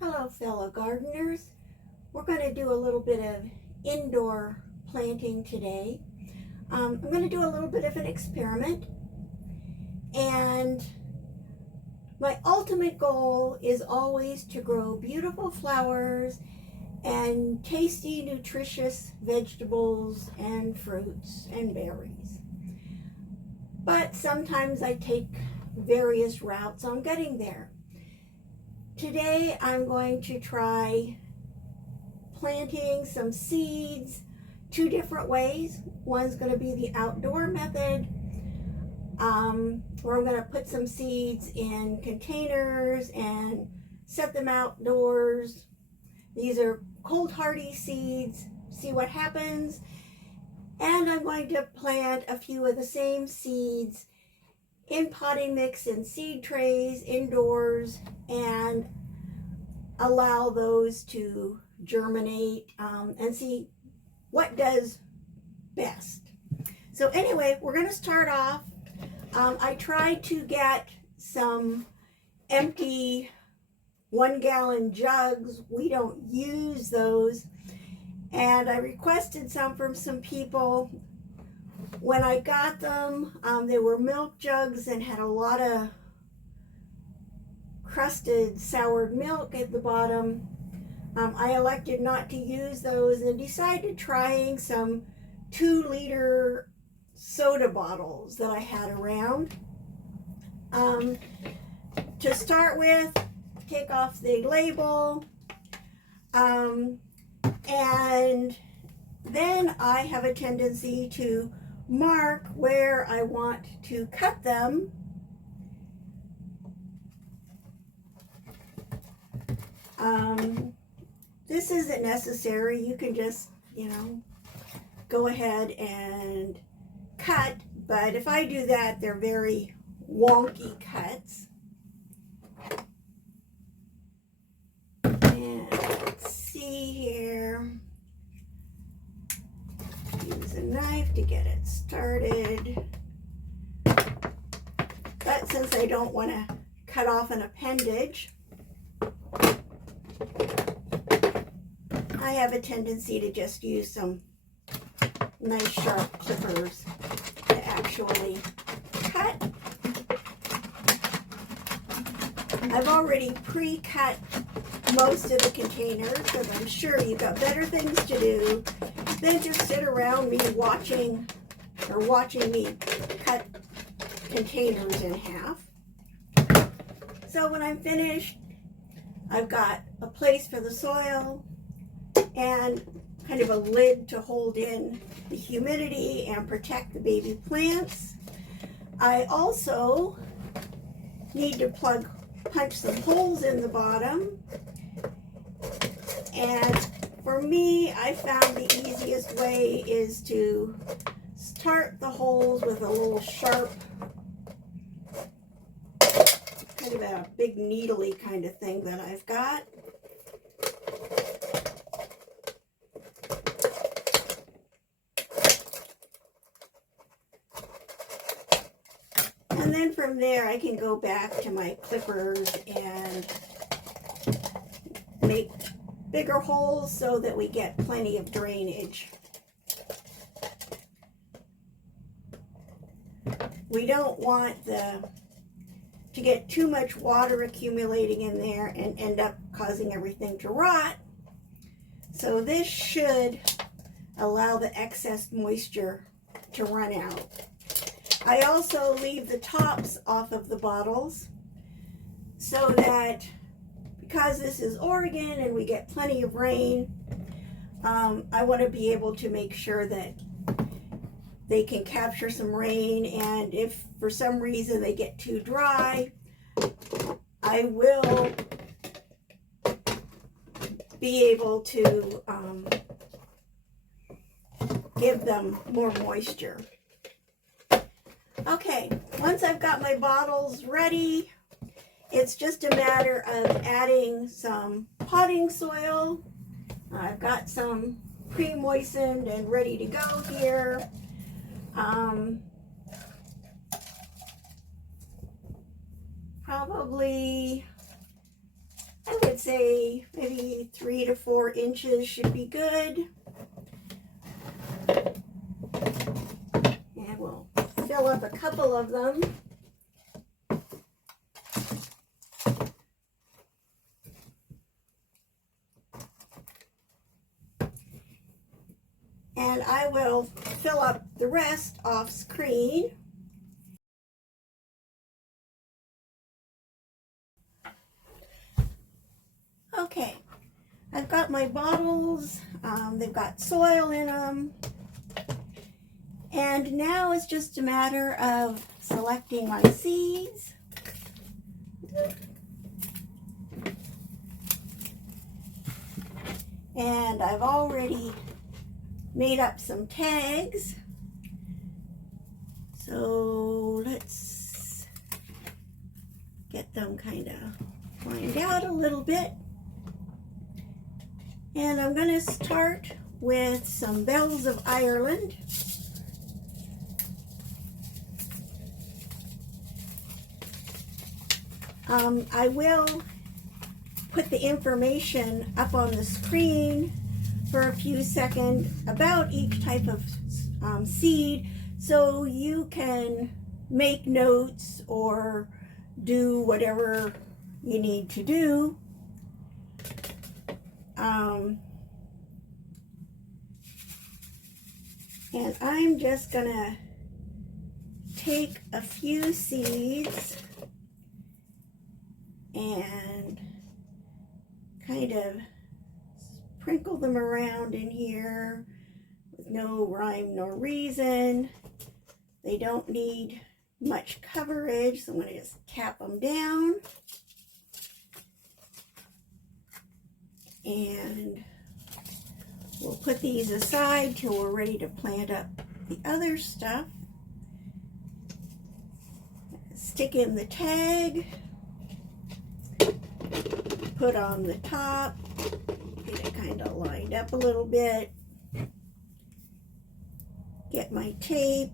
Hello fellow gardeners. We're going to do a little bit of indoor planting today. I'm going to do a little bit of an experiment, and my ultimate goal is always to grow beautiful flowers and tasty, nutritious vegetables and fruits and berries. But sometimes I take various routes on getting there. Today I'm going to try planting some seeds two different ways. One's going to be the outdoor method, where I'm going to put some seeds in containers and set them outdoors. These are cold hardy seeds, see what happens. And I'm going to plant a few of the same seeds in potting mix and seed trays indoors and allow those to germinate and see what does best. So anyway, we're going to start off. I tried to get some empty 1-gallon jugs. We don't use those. And I requested some from some people. When I got them, they were milk jugs and had a lot of crusted soured milk at the bottom. I elected not to use those and decided trying some 2-liter soda bottles that I had around. To start with, take off the label, and then I have a tendency to mark where I want to cut them. This isn't necessary. You can just, go ahead and cut, but if I do that, they're very wonky cuts. And let's see here. Use a knife to get it started. But since I don't want to cut off an appendage, I have a tendency to just use some nice sharp clippers to actually cut. I've already pre-cut most of the containers because I'm sure you've got better things to do than just sit around me watching me cut containers in half. So when I'm finished, I've got a place for the soil and kind of a lid to hold in the humidity and protect the baby plants. I also need to punch some holes in the bottom. And for me, I found the easiest way is to start the holes with a little sharp, kind of a big needly kind of thing that I've got. And then from there, I can go back to my clippers and make bigger holes so that we get plenty of drainage. We don't want to get too much water accumulating in there and end up causing everything to rot. So this should allow the excess moisture to run out. I also leave the tops off of the bottles so that, because this is Oregon and we get plenty of rain, I want to be able to make sure that they can capture some rain, and if for some reason they get too dry, I will be able to give them more moisture. Okay, once I've got my bottles ready, it's just a matter of adding some potting soil. I've got some pre-moistened and ready to go here. Probably I would say maybe 3 to 4 inches should be good. And we'll fill up a couple of them. And I will fill up the rest off screen. Okay, I've got my bottles, they've got soil in them, and now it's just a matter of selecting my seeds. And I've already made up some tags, so let's get them kind of lined out a little bit. And I'm going to start with some bells of Ireland. I will put the information up on the screen for a few seconds about each type of seed, so you can make notes or do whatever you need to do. And I'm just gonna take a few seeds and kind of sprinkle them around in here with no rhyme nor reason. They don't need much coverage, so I'm going to just tap them down. And we'll put these aside till we're ready to plant up the other stuff. Stick in the tag, put on the top, get it kind of lined up a little bit, get my tape,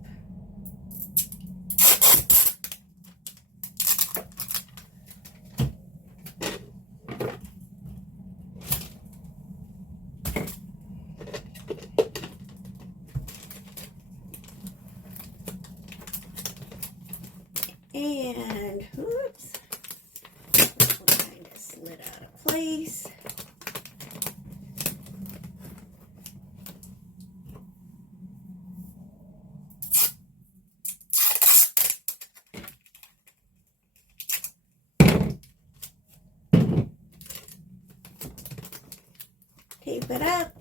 and oops, this one kind of slid out of place. Tape it up.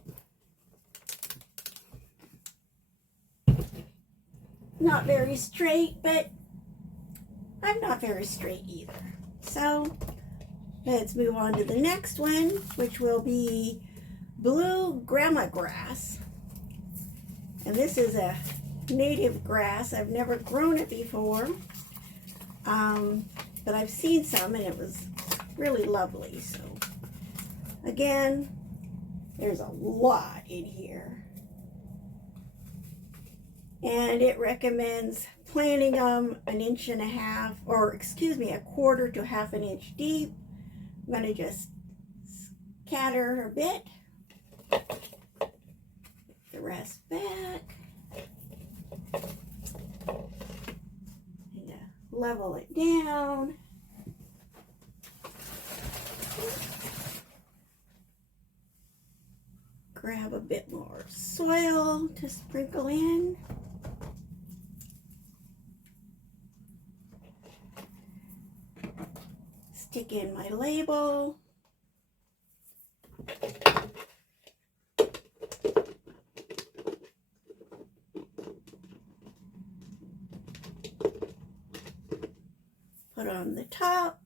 Not very straight, but I'm not very straight either. So let's move on to the next one, which will be blue grama grass. And this is a native grass. I've never grown it before, but I've seen some and it was really lovely. So again, there's a lot in here. And it recommends planting them 1.5 inches, or excuse me, 1/4 to 1/2 inch deep. I'm going to just scatter a bit, put the rest back, and level it down. Grab a bit more soil to sprinkle in. Stick in my label. Put on the top.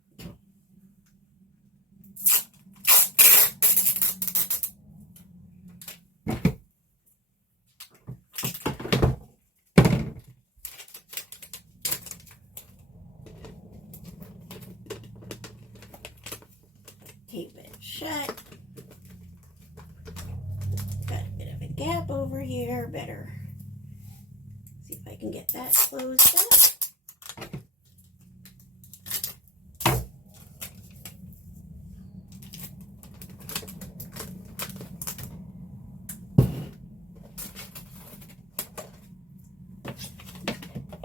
Tape it shut. Got a bit of a gap over here. Better see if I can get that closed up.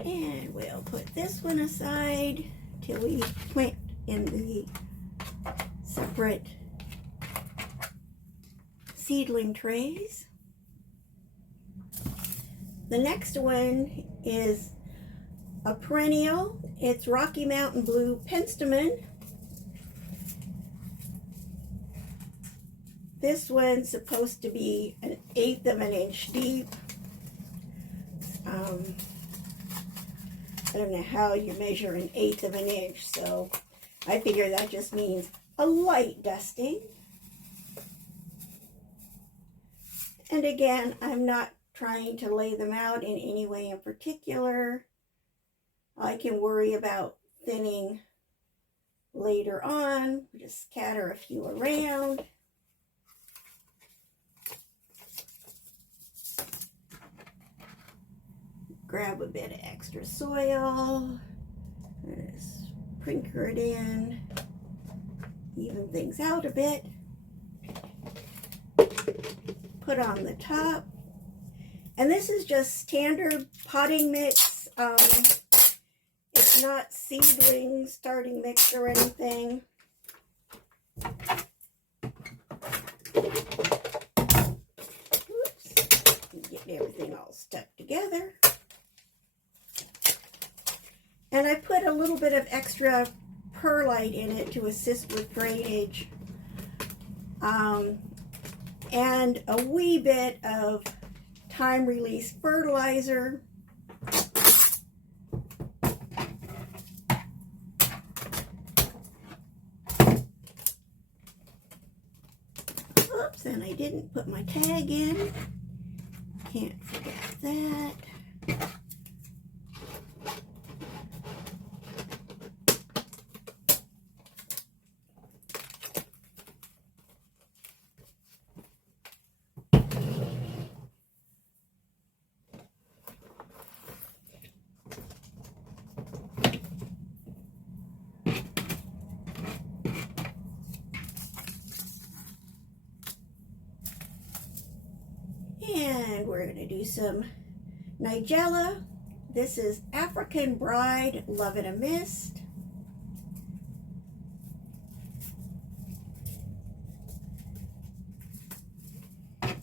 And we'll put this one aside till we plant in the separate seedling trays. The next one is a perennial. It's Rocky Mountain Blue Penstemon. This one's supposed to be 1/8 of an inch deep. I don't know how you measure 1/8 of an inch, so I figure that just means a light dusting. And again, I'm not trying to lay them out in any way in particular. I can worry about thinning later on. Just scatter a few around. Grab a bit of extra soil, and sprinkle it in, even things out a bit. Put on the top, and this is just standard potting mix. It's not seedling starting mix or anything. Oops, get everything all stuck together. And I put a little bit of extra perlite in it to assist with drainage. And a wee bit of time-release fertilizer. Oops, and I didn't put my tag in. Can't forget that. And we're going to do some Nigella. This is African Bride, Love in a Mist. I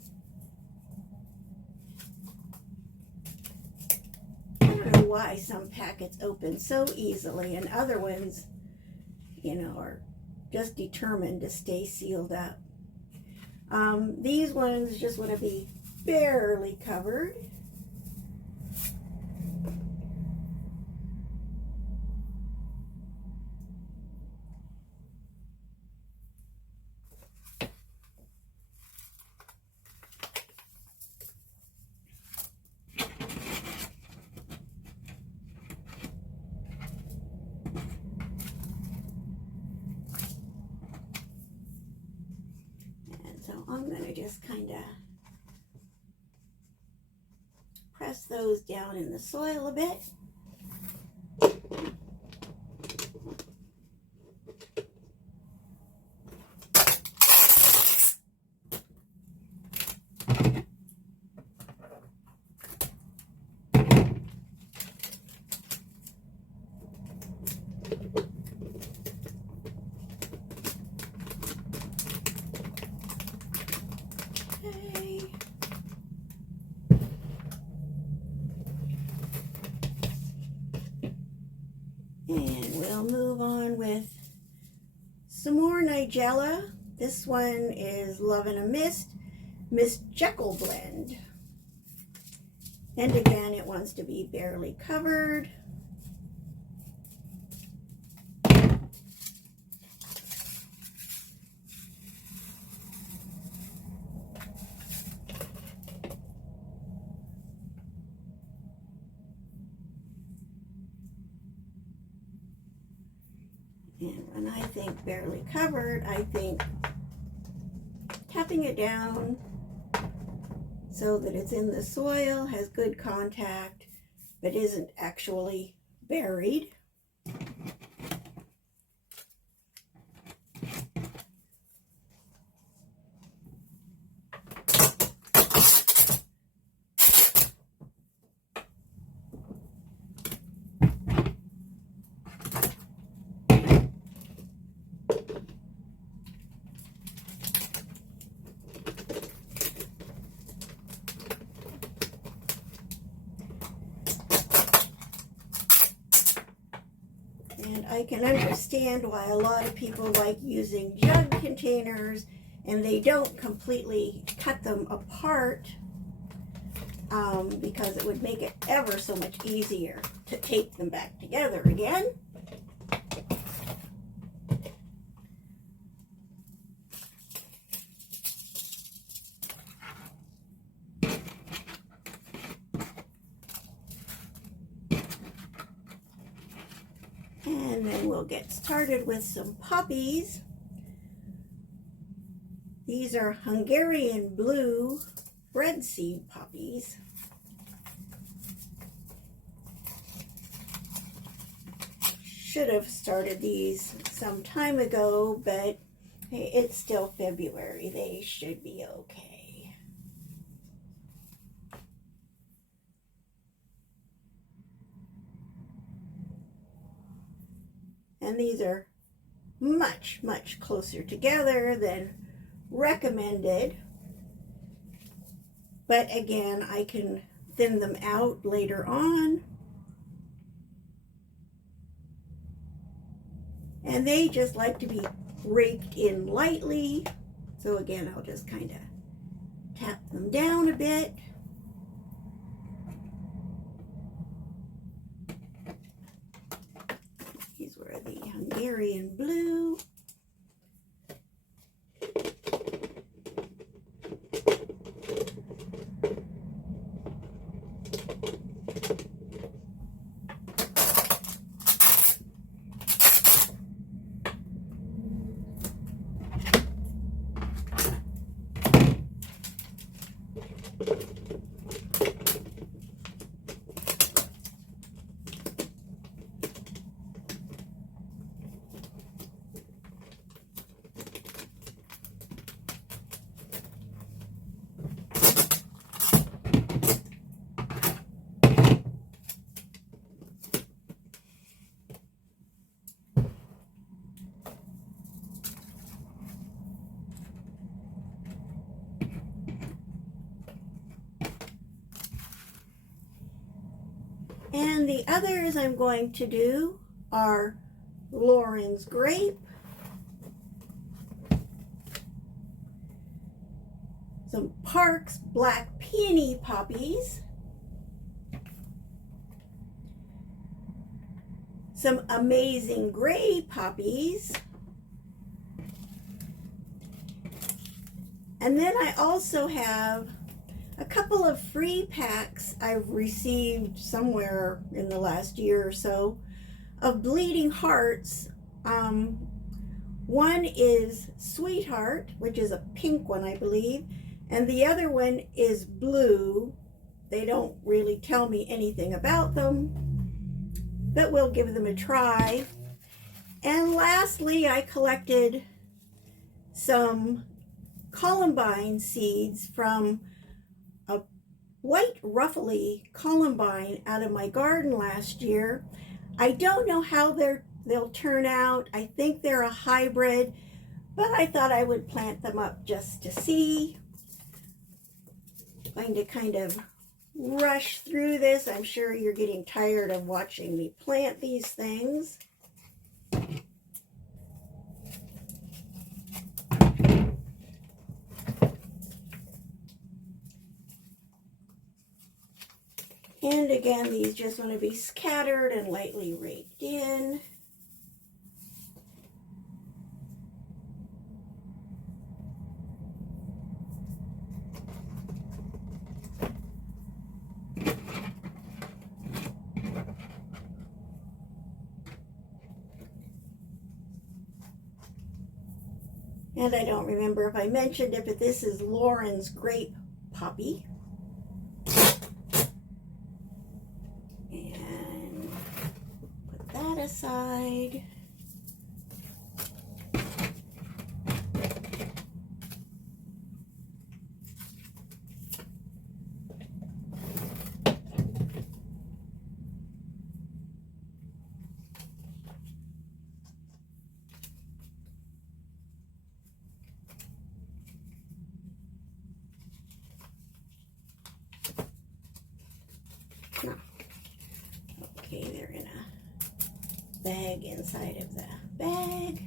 don't know why some packets open so easily and other ones, you know, are just determined to stay sealed up. These ones just want to be barely covered. And so I'm going to just kind of press those down in the soil a bit. Okay. And we'll move on with some more Nigella. This one is Love in a Mist, Miss Jekyll blend. And again, it wants to be barely covered. And when I think barely covered, I think tapping it down so that it's in the soil, has good contact, but isn't actually buried. I can understand why a lot of people like using jug containers and they don't completely cut them apart because it would make it ever so much easier to tape them back together again. And then we'll get started with some poppies. These are Hungarian blue bread seed poppies. Should have started these some time ago, but hey, it's still February. They should be okay. And these are much, much closer together than recommended. But again, I can thin them out later on. And they just like to be raked in lightly. So again, I'll just kind of tap them down a bit. These were the Hungarian blue. And the others I'm going to do are Lauren's grape, some Park's black peony poppies, some amazing gray poppies, and then I also have a couple of free packs I've received somewhere in the last year or so of bleeding hearts. One is Sweetheart, which is a pink one, I believe, and the other one is blue. They don't really tell me anything about them, but we'll give them a try. And lastly, I collected some columbine seeds from a white ruffly columbine out of my garden last year. I don't know how they'll turn out. I think they're a hybrid, but I thought I would plant them up just to see. I'm going to kind of rush through this. I'm sure you're getting tired of watching me plant these things. And again, these just want to be scattered and lightly raked in. And I don't remember if I mentioned it, but this is Lauren's grape poppy. And put that aside. Okay, they're in a bag inside of the bag.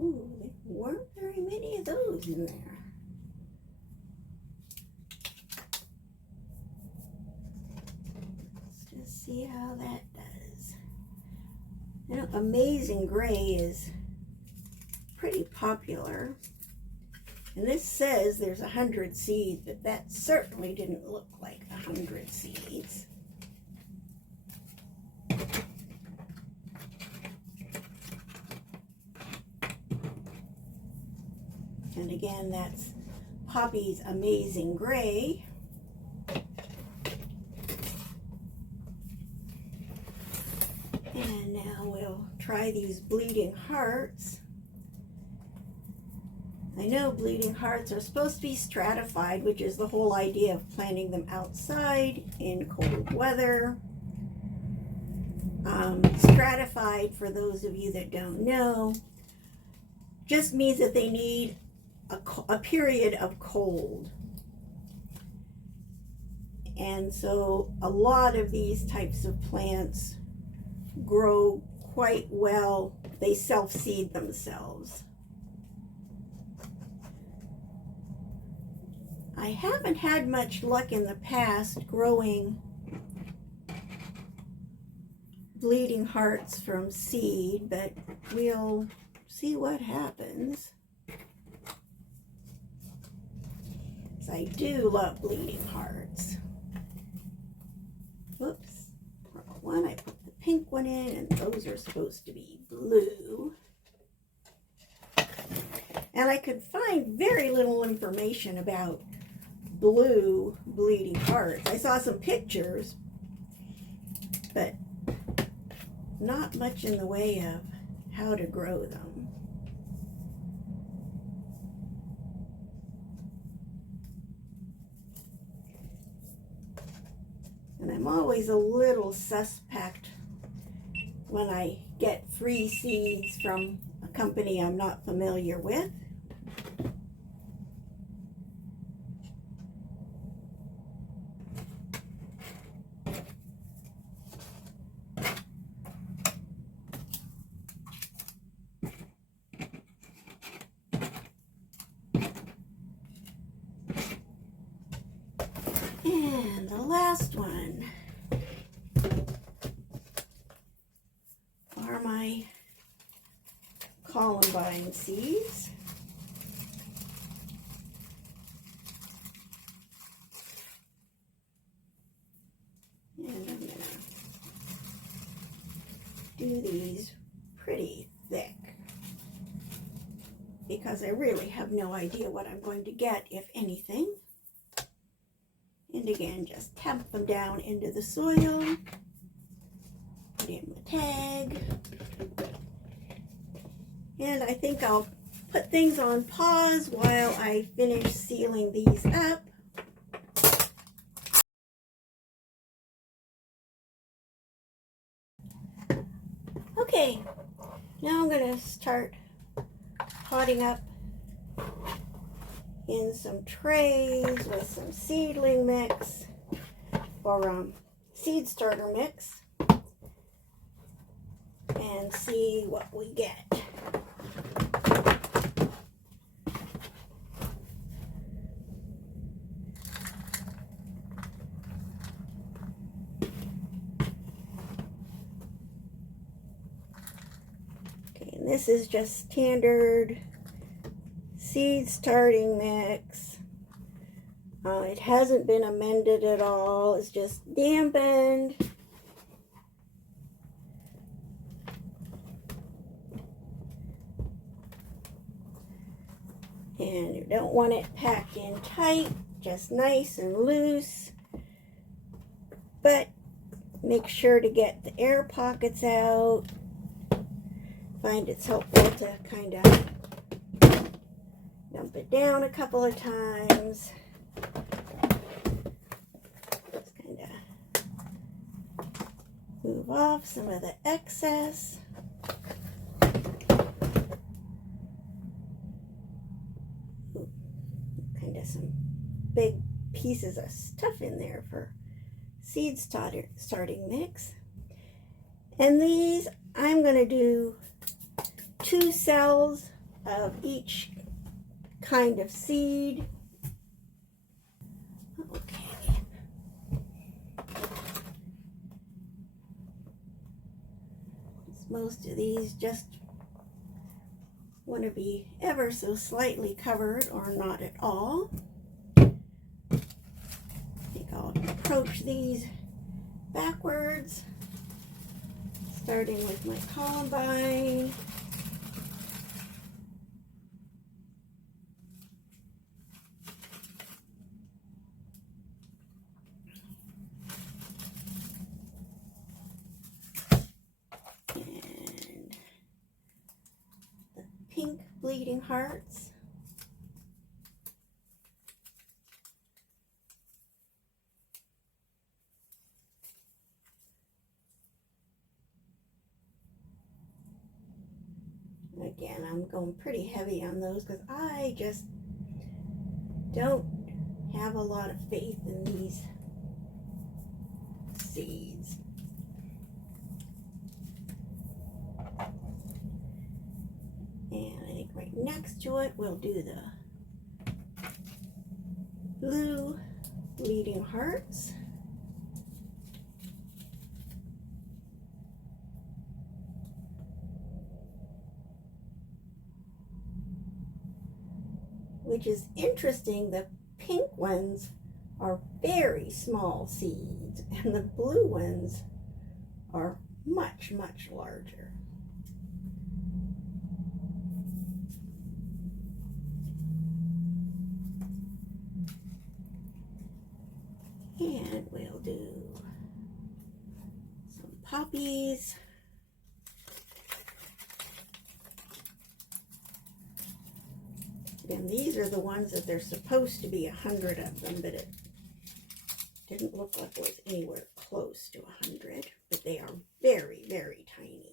Ooh, there weren't very many of those in there. Let's just see how that does. You know, Amazing Gray is pretty popular. And this says there's 100 seeds, but that certainly didn't look like 100 seeds. And again, that's Poppy's Amazing Gray. And now we'll try these Bleeding Hearts. I know Bleeding Hearts are supposed to be stratified, which is the whole idea of planting them outside in cold weather. Stratified, for those of you that don't know, just means that they need a period of cold. And so a lot of these types of plants grow quite well. They self-seed themselves. I haven't had much luck in the past growing Bleeding Hearts from seed, but we'll see what happens. I do love Bleeding Hearts. Whoops, wrong one. I put the pink one in, and those are supposed to be blue. And I could find very little information about blue Bleeding Hearts. I saw some pictures, but not much in the way of how to grow them. And I'm always a little suspect when I get free seeds from a company I'm not familiar with. And the last one are my columbine seeds. And I'm going to do these pretty thick because I really have no idea what I'm going to get, if anything. And again, just tap them down into the soil, put in the tag, and I think I'll put things on pause while I finish sealing these up. Okay, now I'm going to start potting up in some trays with some seedling mix or seed starter mix and see what we get. this is just standard seed starting mix. It hasn't been amended at all. It's just dampened. And you don't want it packed in tight, just nice and loose. But make sure to get the air pockets out. Find it's helpful to kind of dump it down a couple of times. Just kind of move off some of the excess. Kind of some big pieces of stuff in there for seed starting mix. And these, I'm going to do 2 cells of each kind of seed. Okay. Most of these just want to be ever so slightly covered or not at all. I think I'll approach these backwards, starting with my columbine. And the pink bleeding hearts. Again, I'm going pretty heavy on those because I just don't have a lot of faith in these seeds. And I think right next to it, we'll do the blue bleeding hearts. Which is interesting, the pink ones are very small seeds and the blue ones are much, much larger. And we'll do some poppies. And these are the ones that there's supposed to be 100 of them, but it didn't look like it was anywhere close to 100, but they are very, very tiny.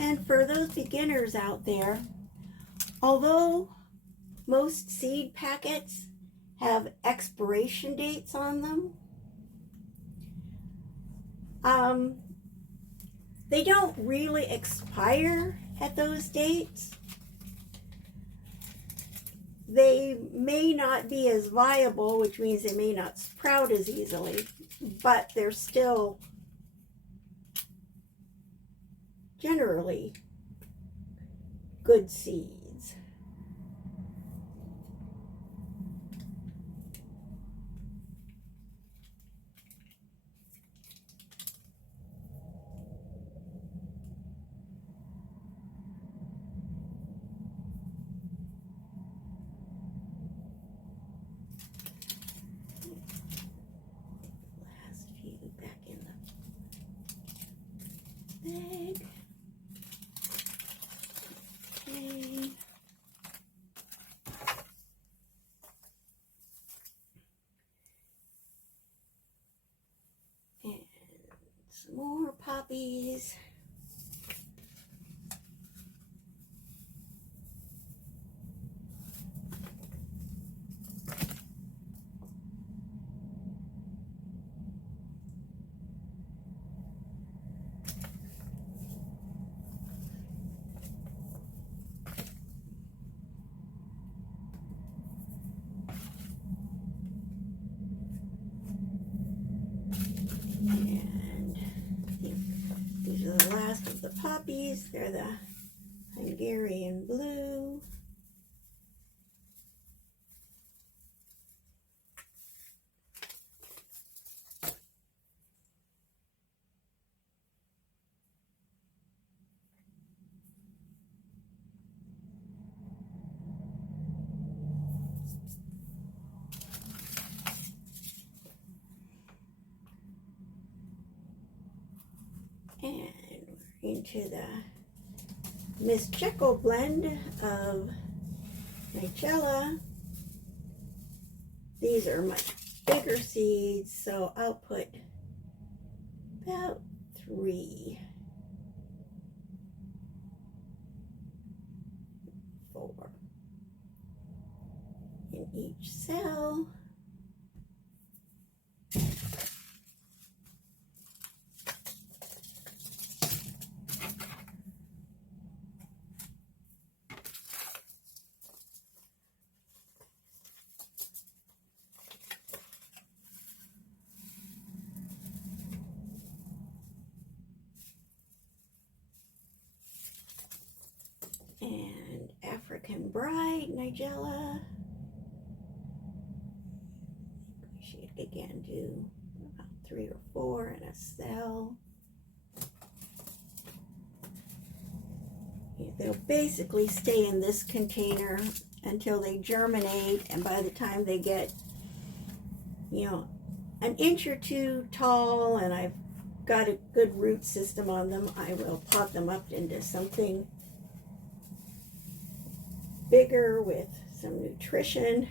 And for those beginners out there, although most seed packets have expiration dates on them, they don't really expire at those dates. They may not be as viable, which means they may not sprout as easily, but they're still generally good seeds. Last few back in the bag. Okay. some more poppies. And I think these are the last of the poppies. They're the Hungarian blue. And we're into the Miss Jekyll blend of nigella. These are much bigger seeds, so I'll put about 3, 4 in each cell. And African Bride nigella. We should again do about 3 or 4 in a cell. They'll basically stay in this container until they germinate, and by the time they get, you know, an inch or 2 tall and I've got a good root system on them, I will pot them up into something bigger with some nutrition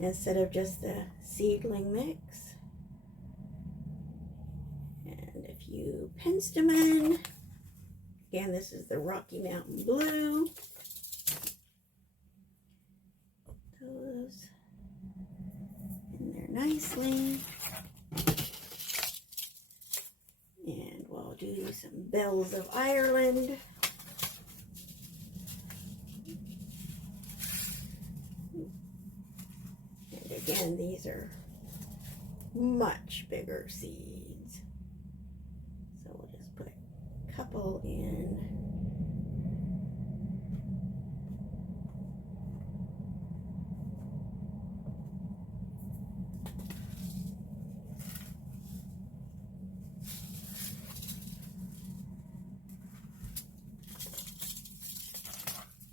instead of just the seedling mix. And a few penstemon. Again, this is the Rocky Mountain Blue. Those in there nicely. And we'll do some Bells of Ireland. And again, these are much bigger seeds. So we'll just put a couple in.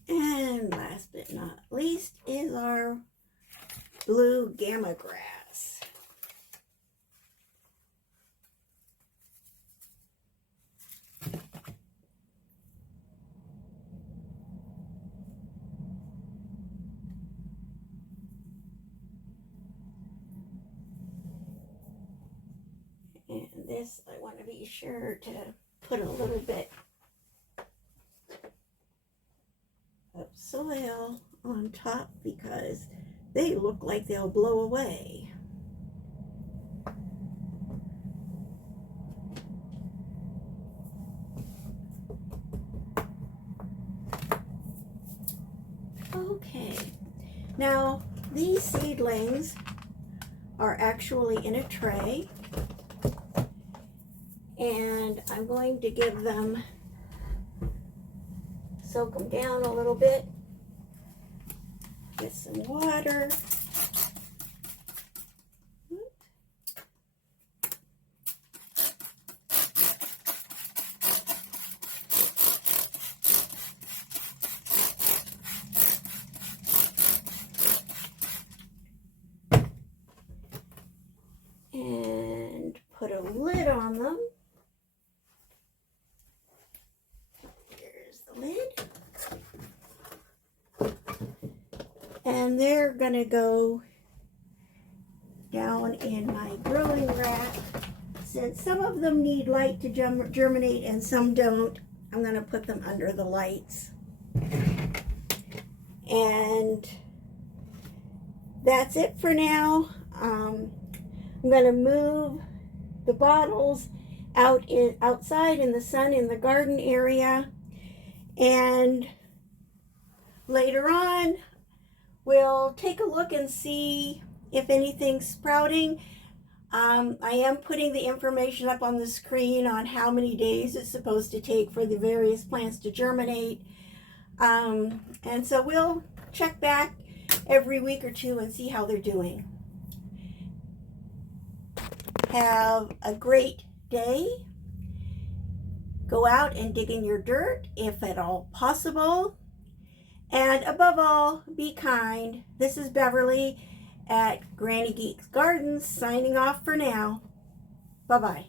And last but not least is our blue gamma grass. And this, I want to be sure to put a little bit of soil on top because they look like they'll blow away. Okay, now these seedlings are actually in a tray, and I'm going to give them, soak them down a little bit, get some water. And put a lid on them. Here's the lid. And they're gonna go down in my growing rack since some of them need light to germinate and some don't, I'm going to put them under the lights. And that's it for now. I'm going to move the bottles outside in the sun in the garden area, and later on we'll take a look and see if anything's sprouting. I am putting the information up on the screen on how many days it's supposed to take for the various plants to germinate. And so we'll check back every week or two and see how they're doing. Have a great day. Go out and dig in your dirt if at all possible. And above all, be kind. This is Beverly at Granny Geek's Gardens signing off for now. Bye-bye.